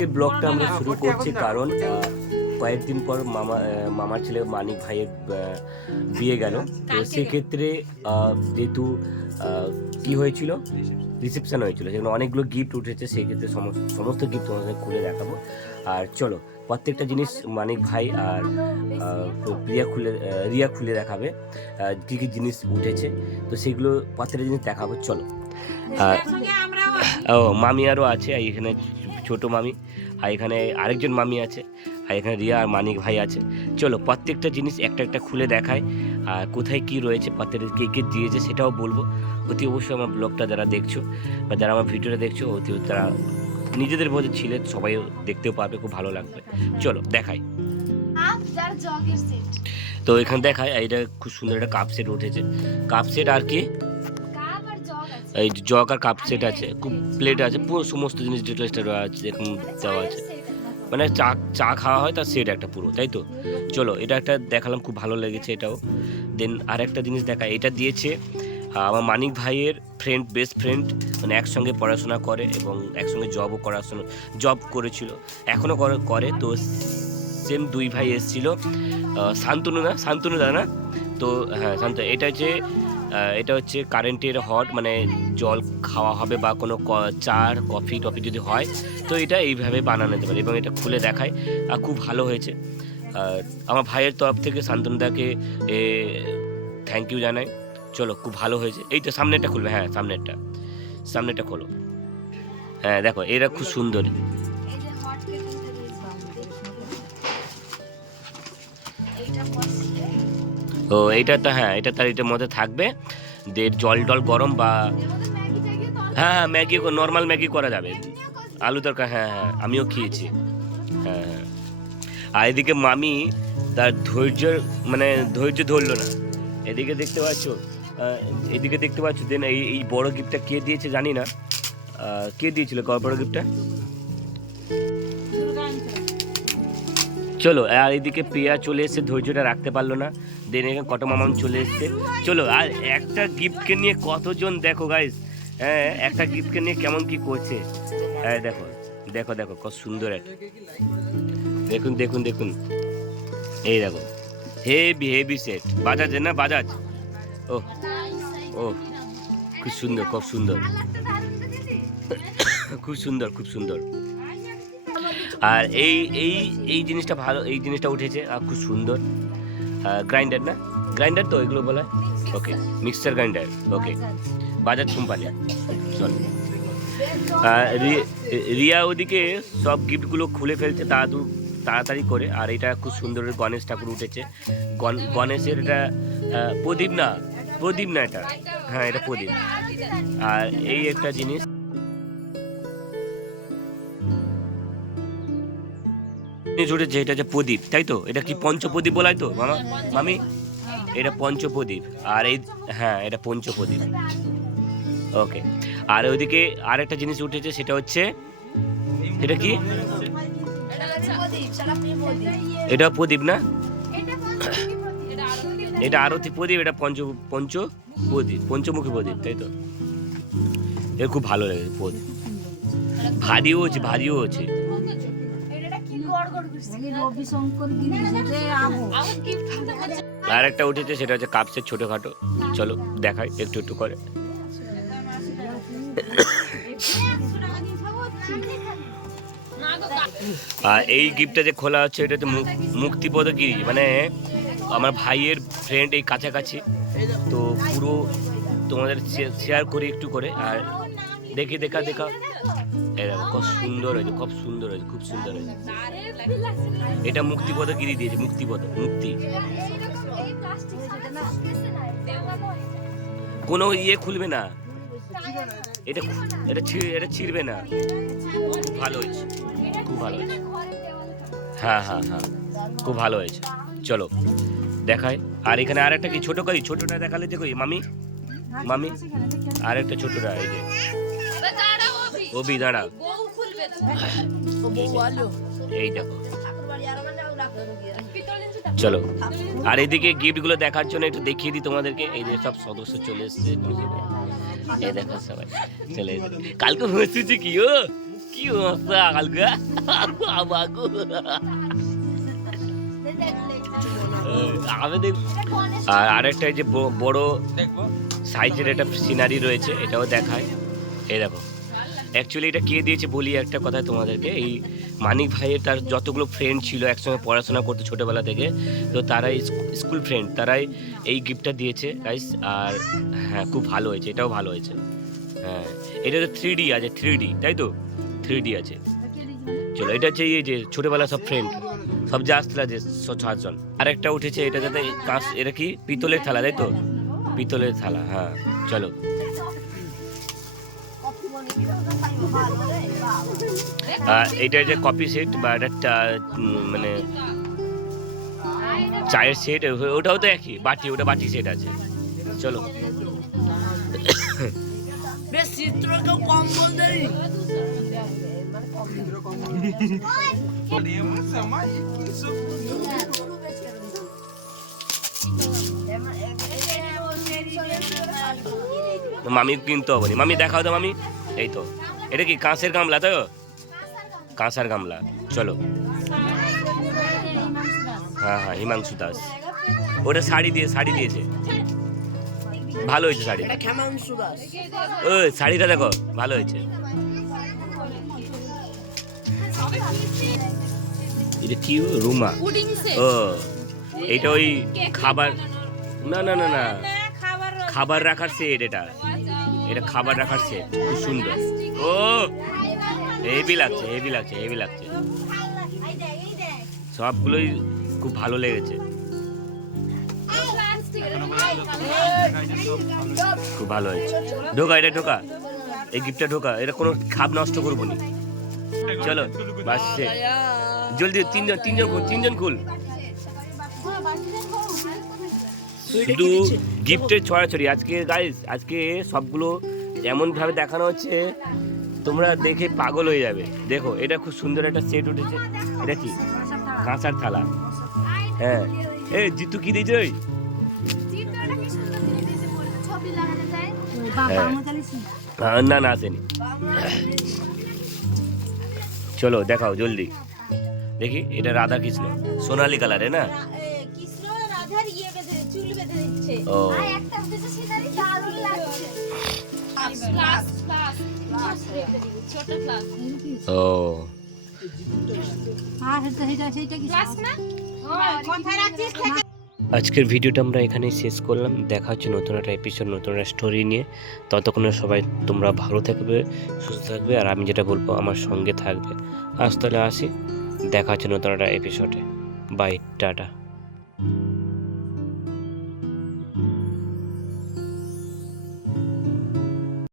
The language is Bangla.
আজকের ব্লগটা আমরা শুরু করছি কারণ কয়েকদিন পর মামার ছেলে মানিক ভাইয়ের বিয়ে গেল। তো সেক্ষেত্রে যেহেতু কি হয়েছিল, রিসেপশন হয়েছিল, সেখানে অনেকগুলো গিফট উঠেছে। সেক্ষেত্রে সমস্ত গিফট তোমাদের খুলে দেখাবো। আর চলো প্রত্যেকটা জিনিস মানিক ভাই আর রিয়া খুলে দেখাবে কী কী জিনিস উঠেছে। তো সেগুলো প্রত্যেকটা জিনিস দেখাবো, চলো। ও মামি আরও আছে, এখানে ছোট মামি, আর এখানে আরেকজন মামি আছে, আর এখানে রিয়া আর মানিক ভাই আছে। চলো প্রত্যেকটা জিনিস একটা একটা খুলে দেখায়, আর কোথায় কি রয়েছে, প্রত্যেকটা কে কে দিয়েছে সেটাও বলবো। অতি অবশ্যই আমার ব্লগটা যারা দেখছো বা যারা আমার ভিডিওটা দেখছো, অতি তারা নিজেদের মধ্যে ছিলে সবাই দেখতেও পারবে, খুব ভালো লাগবে। চলো দেখাই। তো এখানে দেখায় এটা খুব সুন্দর একটা কাপ সেট উঠেছে। কাপ সেট আর কি, এই জগ আর কাপ সেট আছে, খুব প্লেট আছে, পুরো সমস্ত জিনিস ডিটেলসটা আছে, এরকম দেওয়া আছে। মানে চা খাওয়া হয় তার সেট একটা পুরো, তাই তো। চলো এটা একটা দেখালাম, খুব ভালো লেগেছে এটাও। দেন আর একটা জিনিস দেখা, এটা দিয়েছে আমার মানিক ভাইয়ের ফ্রেন্ড, বেস্ট ফ্রেন্ড, মানে একসঙ্গে পড়াশোনা করে এবং একসঙ্গে জব করেছিল, এখনও করে। তো সেম দুই ভাই এসেছিল, শান্তনু দা না, তো হ্যাঁ এটা হচ্ছে কারেন্টের হট, মানে জল খাওয়া হবে বা কোনো চা কফি টফি যদি হয় তো এটা এইভাবে বানানো যেতে পারে, এবং এটা খুলে দেখায় খুব ভালো হয়েছে। আমার ভাইয়ের তরফ থেকে শান্তনুদাকে থ্যাংক ইউ জানাই। চলো খুব ভালো হয়েছে। এই তো সামনেরটা খুলবে, হ্যাঁ সামনেরটা খোলো। হ্যাঁ দেখো এরা খুব সুন্দর। ও এইটা তো হ্যাঁ, এটা তার এটার মধ্যে থাকবে। জল গরম বা হ্যাঁ ম্যাগি, নর্মাল ম্যাগি করা যাবে, আলু তরকারি, হ্যাঁ আমিও খেয়েছি। হ্যাঁ আর এদিকে মামি তার ধৈর্য ধরলো না। এদিকে দেখতে পাচ্ছ দেন এই বড় গিফটটা কে দিয়েছে জানি না, কে দিয়েছিল বড় গিফটটা। চলো আর এদিকে প্রিয়া চলে এসছে, ধৈর্যটা রাখতে পারলো না, দেন এখানে কত মামাম চলে এসছে। চলো আর একটা গিফটকে নিয়ে কতজন দেখো গাইস, হ্যাঁ একটা গিফটকে নিয়ে কেমন কি করছে। হ্যাঁ দেখো কত সুন্দর একটা, দেখুন এই দেখো হেভি সেট, বাজাজ না, বাজাজ। ও খুব সুন্দর খুব সুন্দর। আর এই জিনিসটা ভালো, এই জিনিসটা উঠেছে আর খুব সুন্দর। গ্রাইন্ডার না, গ্রাইন্ডার তো এগুলো বলা, ওকে মিক্সার গ্রাইন্ডার, ওকে বাজাজ কোম্পানি। চল রিয়া ওদিকে সব গিফটগুলো খুলে ফেলছে তাড়াতাড়ি করে। আর এটা খুব সুন্দর গণেশ ঠাকুর উঠেছে, গণেশের এটা প্রদীপ না এটা, হ্যাঁ এটা প্রদীপ। আর এই একটা জিনিস উঠেছে, এটা হচ্ছে প্রদীপ, তাই তো। এটা কি পঞ্চপ্রদীপ বলাই তো মামি, এটা পঞ্চপ্রদীপ। আর এই হ্যাঁ এটা পঞ্চপ্রদীপ, ওকে। আর ওইদিকে আরেকটা জিনিস উঠেছে, সেটা হচ্ছে এটা কি, এটা প্রদীপ না, এটা আরতি প্রদীপ, এটা পঞ্চমুখী প্রদীপ, তাই তো। এ খুব ভালো লাগে প্রদীপ, ভারীও আছে। আর একটা উঠেছে, সেটা হচ্ছে কাপসের ছোটখাটো, চলো দেখাই একটু করে। আর এই গিফটটা যে খোলা হচ্ছে, এটা হচ্ছে মুক্তিপদগিরি, মানে আমার ভাইয়ের ফ্রেন্ড এই কাছাকাছি, তো পুরো তোমাদের শেয়ার করি একটু করে। আর দেখা এরকম খুব সুন্দর হয়েছে, খুব সুন্দর হয়েছে। এটা মুক্তিপদগিরি দিয়েছে, মুক্তি কোনো খুলবে না, এটা ছিড়বে না, ভালো হয়েছে, খুব ভালো হয়েছে। হ্যাঁ খুব ভালো হয়েছে। চলো দেখাই। আর এখানে আর একটা কি ছোটটা দেখালে যে কই মামি আর একটা ছোটটা, এই যে ওবি দাঁড়া, এই দেখো। চলো আর এদিকে গিফট গুলো দেখার জন্য একটু দেখিয়ে দিই তোমাদেরকে। এই যে সব সদস্য চলে এসছে, এই দেখো সবাই চলে এসেছে। কালকে হয়েছে কি কি অবস্থা কালকে বাবাগো আমি দেখ। আর আরেকটা এই যে বড় সাইজের একটা সিনারি রয়েছে, এটাও দেখায়। এই দেখো, অ্যাকচুয়ালি এটা কে দিয়েছে বলি একটা কথা তোমাদেরকে। এই মানিক ভাইয়ের তার যতগুলো ফ্রেন্ড ছিল একসঙ্গে পড়াশোনা করতে ছোটোবেলা থেকে, তো তারাই স্কুল ফ্রেন্ড, তারাই এই গিফটটা দিয়েছে গাইস। আর হ্যাঁ, খুব ভালো হয়েছে, এটাও ভালো হয়েছে। হ্যাঁ, এটা তো 3D আছে, 3D তাই তো, 3D আছে। চলো, এটা হচ্ছে এই যে ছোটোবেলা সব ফ্রেন্ড, সব যে আসছিল যে 6-7 জন। আরেকটা উঠেছে, এটা যাতে কাঁচ, এটা কি পিতলের থালা তাই তো, পিতলের থালা। হ্যাঁ চলো, এইটা যে কফি সেট বা একটা মানে চায়ের সেট, ওটাও তো একই বাটি, ওটা বাটি সেট আছে। চলো মামি কিনতে হবে, মামি দেখাও তো মামি। এই তো, এটা কি কাঁচের গামলা তো, কাঁসার গামলা। চলো, হ্যাঁ হ্যাঁ, হিমাংশু দাস, ওটা শাড়ি দিয়েছে, ভালো হয়েছে শাড়ি। ও শাড়িটা দেখো, ভালো হয়েছে। এটা কি রুমা? ও এটা ওই খাবার, না না না না, খাবার রাখার সেট। এটা খাবার রাখার সেট, খুব সুন্দর। ও হেভি লাগছে, হেভি লাগছে, হেভি লাগছে, সবগুলোই খুব ভালো লেগেছে, খুব ভালো হয়েছে। ঢোকা, এটা ঢোকা, এই গিফটটা ঢোকা, এটা কোনো খাপ নষ্ট করবো নি। চলো বাস, জলদি তিনজন খুল। শুধু গিফটের ছড়াছড়ি আজকে গাইস, আজকে সবগুলো এমন ভাবে দেখানো হচ্ছে তোমরা দেখে পাগল হয়ে যাবে। দেখো, এটা খুব সুন্দর একটা সেট উঠেছে। এটা কি কাঁসার থালা? হ্যাঁ, এই জিতু কি দিয়েছে? না না, আসেনি। চলো দেখাও জলদি দেখি। এটা রাধা কৃষ্ণ, সোনালী কালারে না? ও ও, আজকের ভিডিওটা আমরা এখানেই শেষ করলাম। দেখা হচ্ছে নতুন একটা এপিসোড, নতুন একটা স্টোরি নিয়ে। ততক্ষণে সবাই তোমরা ভালো থাকবে, সুস্থ থাকবে, আর আমি যেটা বলবো আমার সঙ্গে থাকবে। আজ তাহলে আসি, দেখা হচ্ছে নতুন একটা এপিসোডে। Bye, tata.